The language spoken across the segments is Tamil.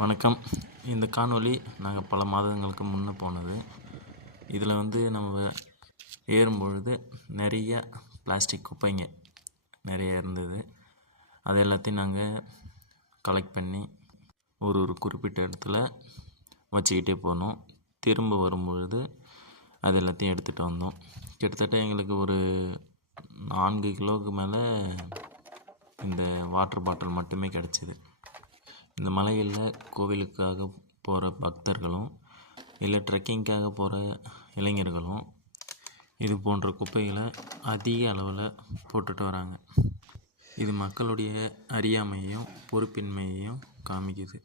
வணக்கம். இந்த காணொளி நாங்கள் பல மாதங்களுக்கு முன்னே போனது. இதில் நம்ம ஏறும்பொழுது நிறைய பிளாஸ்டிக் குப்பைங்க நிறைய இருந்தது. அது எல்லாத்தையும் நாங்கள் கலெக்ட் பண்ணி ஒரு குறிப்பிட்ட இடத்துல வச்சுக்கிட்டே போனோம். திரும்ப வரும்பொழுது அது எல்லாத்தையும் எடுத்துகிட்டு வந்தோம். கிட்டத்தட்ட எங்களுக்கு ஒரு 4 கிலோவுக்கு மேலே இந்த வாட்டர் பாட்டில் மட்டுமே கிடச்சிது. இந்த மலைகளில் கோவிலுக்காக போகிற பக்தர்களும் இல்லை ட்ரெக்கிங்காக போகிற இளைஞர்களும் இது போன்ற குப்பைகளை அதிக அளவில் போட்டுட்டு வராங்க. இது மக்களுடைய அறியாமையையும் பொறுப்பின்மையையும் காமிக்குது.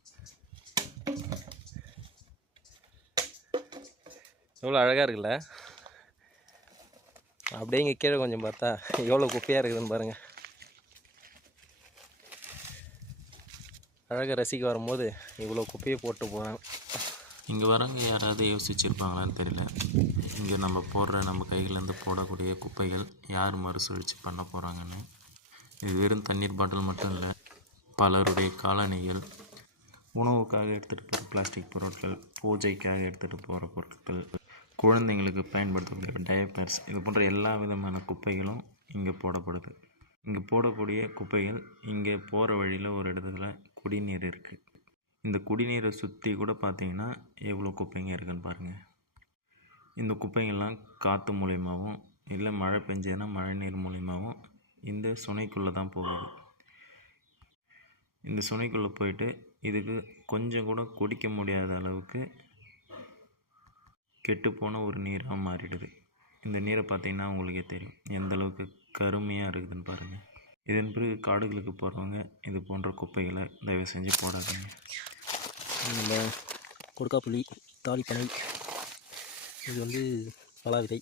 எவ்வளோ அழகாக இருக்குல்ல? அப்படியே இங்கே கீழே கொஞ்சம் பார்த்தா எவ்வளோ குப்பையாக இருக்குதுன்னு பாருங்கள். அழகாக ரசிக்க வரும்போது இவ்வளோ குப்பையை போட்டு போகிறாங்க. இங்கே வரவங்க யாராவது யோசிச்சுருப்பாங்களான்னு தெரியல. இங்கே நம்ம போடுற நம்ம கையிலேருந்து போடக்கூடிய குப்பைகள் யார் மறுசுழற்சி பண்ண போகிறாங்கன்னு. இது வெறும் தண்ணீர் பாட்டில் மட்டும் இல்லை, பலருடைய காலணிகள், உணவுக்காக எடுத்துகிட்டு போகிற பிளாஸ்டிக் பொருட்கள், பூஜைக்காக எடுத்துகிட்டு போகிற பொருட்கள், குழந்தைங்களுக்கு பயன்படுத்தக்கூடிய டயப்பர்ஸ், இது போன்ற எல்லா விதமான குப்பைகளும் இங்கே போடப்படுது. இங்கே போடக்கூடிய குப்பைகள் இங்கே போகிற வழியில் ஒரு இடத்துல குடிநீர் இருக்குது. இந்த குடிநீரை சுற்றி கூட பார்த்திங்கன்னா எவ்வளோ குப்பைங்க இருக்குதுன்னு பாருங்கள். இந்த குப்பைங்கள்லாம் காற்று மூலியமாகவும் இல்லை மழை பெஞ்சதுன்னா மழை நீர் மூலியமாகவும் இந்த சுனைக்குள்ளே தான் போகுது. இந்த சுனைக்குள்ளே போயிட்டு இதுக்கு கொஞ்சம் கூட குடிக்க முடியாத அளவுக்கு கெட்டுப்போன ஒரு நீராக மாறிடுது. இந்த நீரை பார்த்திங்கன்னா உங்களுக்கே தெரியும் எந்த அளவுக்கு கருமையாக இருக்குதுன்னு பாருங்கள். இதன் பிறகு காடுகளுக்கு போகிறவங்க இது போன்ற குப்பைகளை தயவு செஞ்சு போடாதீங்க. நம்ம கொடுக்காப்புளி, தாலிப்பனை, இது பலா விதை,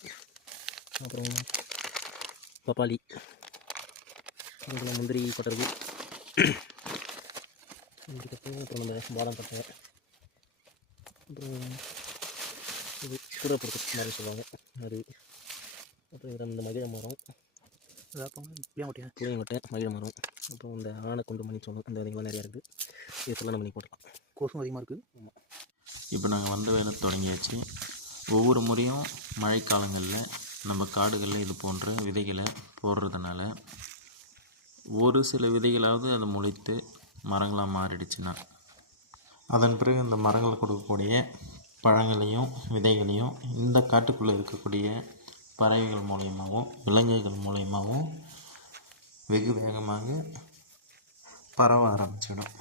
அப்புறம் பப்பாளி, அப்புறம் முந்திரி கொட்டுறது, அப்புறம் நம்ம பாதாம் பட்டை, அப்புறம் இது சூடப்படுத்து மாதிரி சொல்லுவாங்க அது, அப்புறம் இதில் இந்த மகிழ மரம், புளியங்கொட்டை, மகிழ மரம், அப்புறம் இந்த ஆனை கொண்டு மணி சொல்லணும், இந்த விதைகள்லாம் நிறையா இருக்குது. இதெல்லாம் நம்ம போட்டுக்கலாம். கோசும் அதிகமாக இருக்குது. ஆமாம். இப்போ நாங்கள் வந்த வேலை தொடங்கியாச்சு. ஒவ்வொரு முறையும் மழைக்காலங்களில் நம்ம காடுகளில் இது போன்ற விதைகளை போடுறதுனால ஒரு சில விதைகளாவது அது முளைத்து மரங்களாக மாறிடுச்சுன்னா அதன் பிறகு இந்த மரங்கள் கொடுக்கக்கூடிய பழங்களையும் விதைகளையும் இந்த காட்டுக்குள்ளே இருக்கக்கூடிய பறவைகள் மூலயமாகவும் விலங்குகள் மூலயமாகவும் வெகு வேகமாக பரவ ஆரம்பிச்சிடும்.